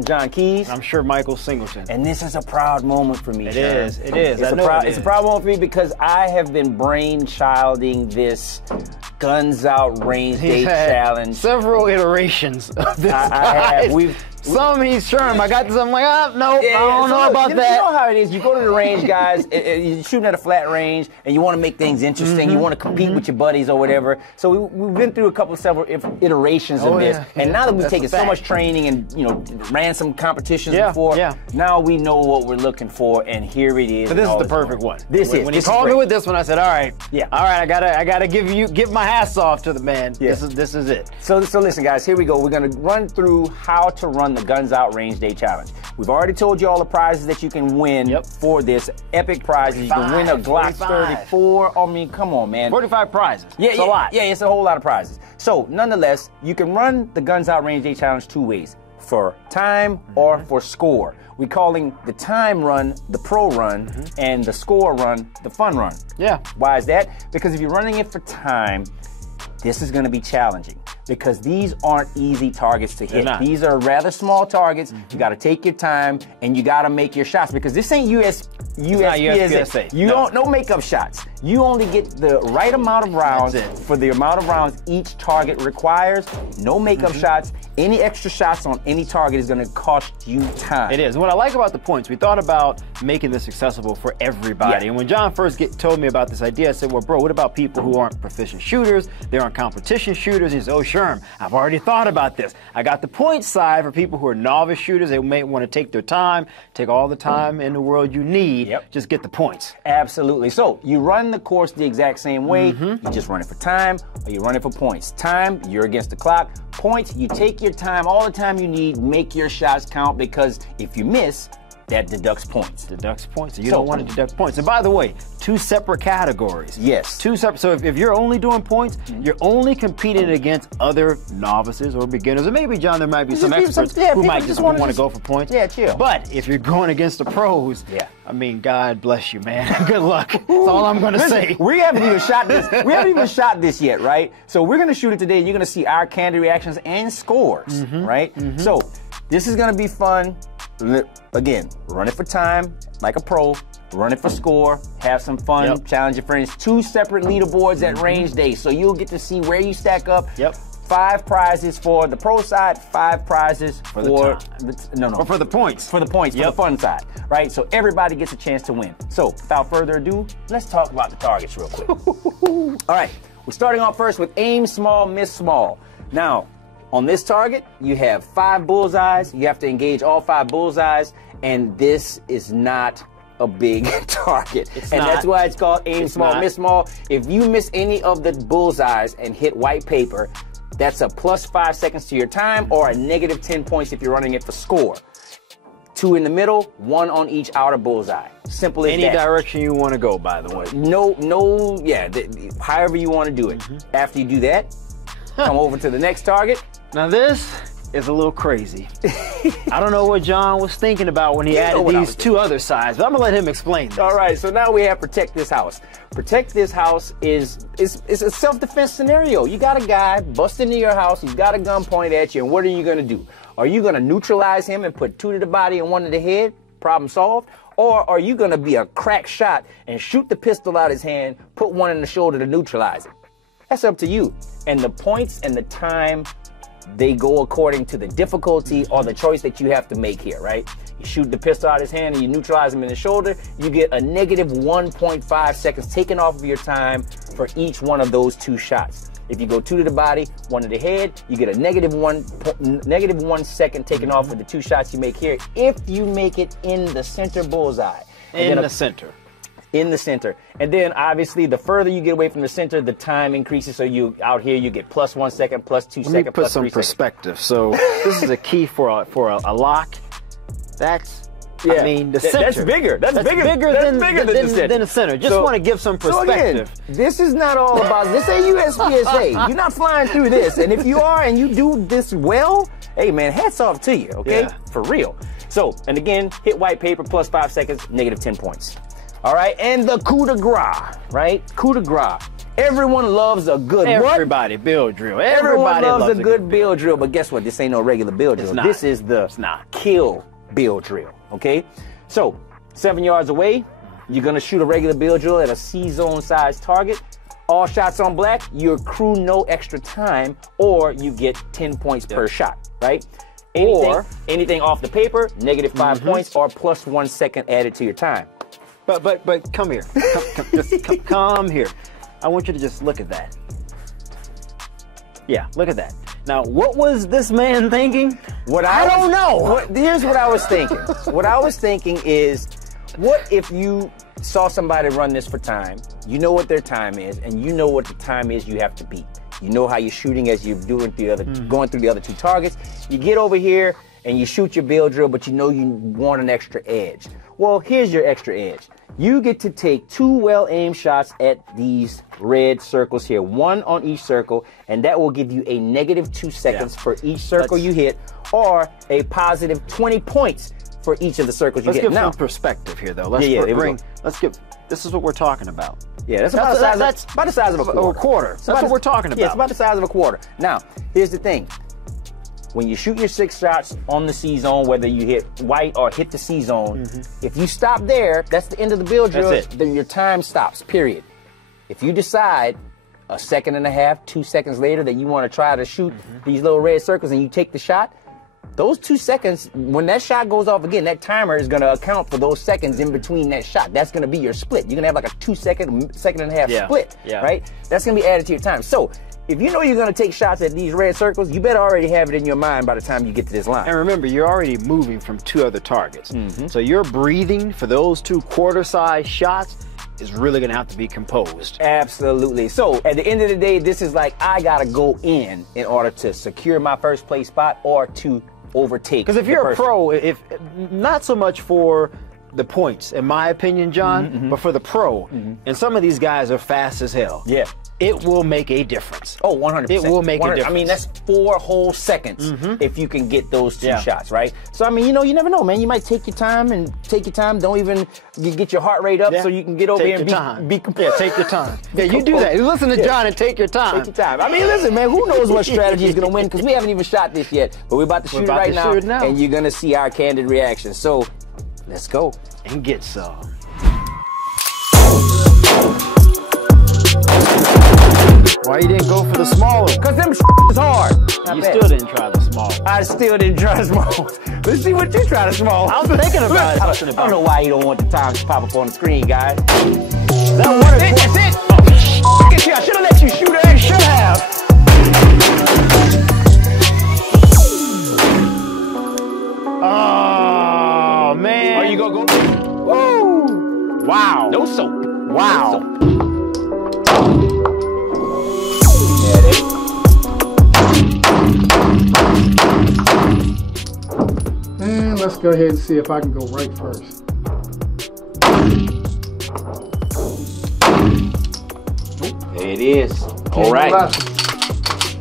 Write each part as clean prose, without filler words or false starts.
some John Keys. I'm sure Michael Singleton. And this is a proud moment for me, It Sherm. is. It is. It's a proud moment for me because I have been brainchilding this Guns Out Range Day Challenge. Several iterations of this. I have. Some he's Sherm. I got this. I'm like, nope, I don't know about that. You know how it is. You go to the range, guys. You're shooting at a flat range, and you want to make things interesting. You want to compete with your buddies or whatever. So we've been through several iterations of this, and now that we've taken so much training and ran some competitions before, now we know what we're looking for, and here it is. So this is the perfect one. When he called me with this one, I said, all right, I gotta give my hats off to the man. Yeah. This is it. So listen, guys, here we go. We're gonna run through how to run the Guns Out Range Day Challenge. We've already told you all the prizes that you can win for this. Epic prizes. You can win a Glock 34. I mean, come on, man. 45 prizes. Yeah, it's a lot. Yeah, it's a whole lot of prizes. So, nonetheless, you can run the Guns Out Range Day Challenge two ways. For time or for score. We're calling the time run the pro run and the score run the fun run. Yeah. Why is that? Because if you're running it for time, this is going to be challenging because these aren't easy targets to hit. These are rather small targets. You got to take your time and you got to make your shots because this ain't USPSA. You don't no makeup shots. You only get the right amount of rounds for the amount of rounds each target requires. No makeup shots. Any extra shots on any target is going to cost you time. It is. And what I like about the points, we thought about making this accessible for everybody. And when John first told me about this idea, I said, well, bro, what about people who aren't proficient shooters? They aren't competition shooters. He said, oh, Sherm, I've already thought about this. I got the point side for people who are novice shooters. They may want to take their time, take all the time in the world you need. Just get the points. Absolutely. So you run the course the exact same way. You just run it for time or you run it for points. Time, you're against the clock. Points, you take your time, all the time you need, make your shots count because if you miss, that deducts points. Deducts points. So you don't want to deduct points. And by the way, two separate categories. Yes. Two separate. So if you're only doing points, you're only competing against other novices or beginners. Or maybe, John, there might be some experts who might just want to go for points. Yeah, chill. But if you're going against the pros, I mean, God bless you, man. Good luck. That's all I'm going to say. We haven't even shot this. We haven't even shot this yet, right? So we're going to shoot it today, and you're going to see our candid reactions and scores, right? So this is going to be fun. Again, run it for time, like a pro. Run it for score. Have some fun. Challenge your friends. Two separate leaderboards at range day, so you'll get to see where you stack up. 5 prizes for the pro side, 5 prizes for for the points. For the points, for the fun side, right? So everybody gets a chance to win. So without further ado, let's talk about the targets real quick. All right, we're starting off first with aim small, miss small. Now, on this target, you have 5 bullseyes. You have to engage all 5 bullseyes, and this is not a big target. That's why it's called aim small, miss small. If you miss any of the bullseyes and hit white paper, that's a plus 5 seconds to your time or a negative 10 points if you're running it for score. 2 in the middle, 1 on each outer bullseye. Simple as that. Any direction you want to go, by the way. However you want to do it. After you do that, come over to the next target. Now this is a little crazy. I don't know what John was thinking about when he added these 2 other sides, but I'm gonna let him explain this. All right, so now we have protect this house. Protect this house is a self-defense scenario. You got a guy bust into your house, he's got a gun pointed at you, and what are you gonna do? Are you gonna neutralize him and put 2 to the body and 1 to the head? Problem solved. Or are you gonna be a crack shot and shoot the pistol out his hand, put 1 in the shoulder to neutralize it? That's up to you. And the points and the time, they go according to the difficulty or the choice that you have to make here, right? You shoot the pistol out of his hand and you neutralize him in the shoulder, you get a negative 1.5 seconds taken off of your time for each one of those 2 shots. If you go 2 to the body, 1 to the head, you get a negative 1 second taken off of the 2 shots you make here if you make it in the center bullseye. In the center. In the center. And then obviously the further you get away from the center, the time increases. So you out here you get plus 1 second, plus 2 seconds, plus 3 seconds. Let me put some perspective. So this is a key for a lock. That's I mean the center. That's bigger. That's bigger than the center. Just want to give some perspective. So again, this is not all about this ain't USPSA. You're not flying through this. And if you are and you do this well, hey man, hats off to you, okay? For real. So, and again, hit white paper plus 5 seconds, negative 10 points. All right, and the coup de grace, right? Coup de grace. Everyone loves a good Everybody build drill. Everyone Everybody loves a good build drill, but guess what? This ain't no regular build drill. not. This is the kill build drill, okay? So, 7 yards away, you're gonna shoot a regular build drill at a C-zone size target. All shots on black, you accrue no extra time, or you get 10 points per shot, right? Anything off the paper, -5 points, or +1 second added to your time. But come here. Come here. I want you to just look at that. Yeah, look at that. Now, what was this man thinking? I don't know. Here's what I was thinking. What I was thinking is, what if you saw somebody run this for time, you know what their time is, and you know what the time is you have to beat. You know how you're shooting as you're doing going through the other two targets. You get over here and you shoot your build drill, but you know you want an extra edge. Well, here's your extra edge. You get to take 2 well-aimed shots at these red circles here, 1 on each circle, and that will give you a -2 seconds for each circle you hit, or a positive 20 points for each of the circles you hit. Let's give some perspective here, though. This is what we're talking about. Yeah, that's about the size of a quarter. A quarter. That's what we're talking about. Yeah, it's about the size of a quarter. Now, here's the thing. When you shoot your 6 shots on the C-zone, whether you hit white or hit the C-zone, if you stop there, that's the end of the build drill. That's it. Then your time stops, period. If you decide a second and a half, 2 seconds later that you want to try to shoot these little red circles and you take the shot, those 2 seconds, when that shot goes off again, that timer is going to account for those seconds in between that shot. That's going to be your split. You're going to have like a 2 second, second and a half split, right? That's going to be added to your time. So if you know you're going to take shots at these red circles, you better already have it in your mind by the time you get to this line. And remember, you're already moving from 2 other targets. So your breathing for those 2 quarter-size shots is really going to have to be composed. Absolutely. So at the end of the day, this is like, I got to go in order to secure my first place spot or to overtake. Because if you're a pro, if not so much for the points, in my opinion, John, but for the pro, and some of these guys are fast as hell. Yeah. It will make a difference. Oh, 100%. It will make a difference. I mean, that's 4 whole seconds if you can get those 2 shots, right? So, I mean, you never know, man. You might take your time. Don't even get your heart rate up so you can get over here and be Yeah, take your time. Yeah, you do that. You listen to John and take your time. Take your time. I mean, listen, man, who knows what strategy is going to win, because we haven't even shot this yet. But we're about to shoot it right now, and you're going to see our candid reaction. So, let's go. And get some. Why you didn't go for the smaller? Because them is hard. You still didn't try the small. I still didn't try the small. Let's see what you try the small. I was thinking about it. I don't know why you don't want the time to pop up on the screen, guys. That one is That's it. Oh, I should have let you shoot it. I should have. Oh, man. Are you going to go? Woo. Wow. No soap. Wow. No soap. And let's go ahead and see if I can go right first. There it is. All right.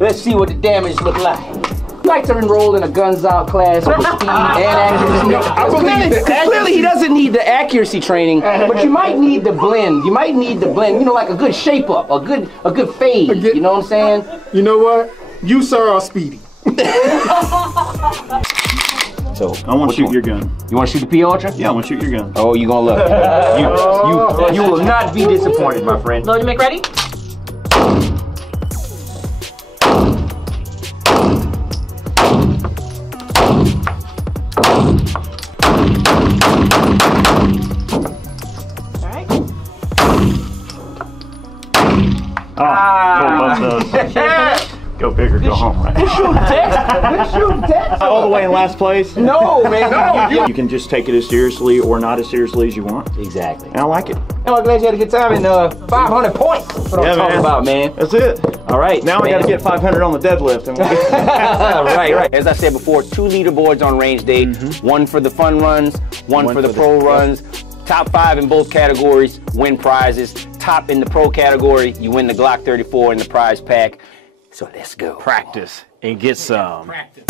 Let's see what the damage look like. Like to enroll in a guns out class with speed and accuracy. Clearly, he doesn't need the accuracy training, but you might need the blend. You might need the blend. You know, like a good shape up, a good fade. You know what I'm saying? You know what? You, sir, are speedy. So I want to shoot your gun. You want to shoot the P Ultra? Yeah, I want to shoot your gun. Oh, you gonna love it. You will not be disappointed, my friend. Load and make ready. Go big or go home, right? Good shoot, Tex. All the way in last place? No, man, no. You can just take it as seriously or not as seriously as you want. Exactly. And I like it. I'm glad you had a good time, and 500 points. That's what I'm talking about, man. That's it. All right. Now I got to get 500 on the deadlift. And right. As I said before, 2 leaderboards on range day. One for the fun runs, one for the pro runs. Top 5 in both categories win prizes. Top in the pro category, you win the Glock 34 in the prize pack. So let's go. Practice and get some. Practice.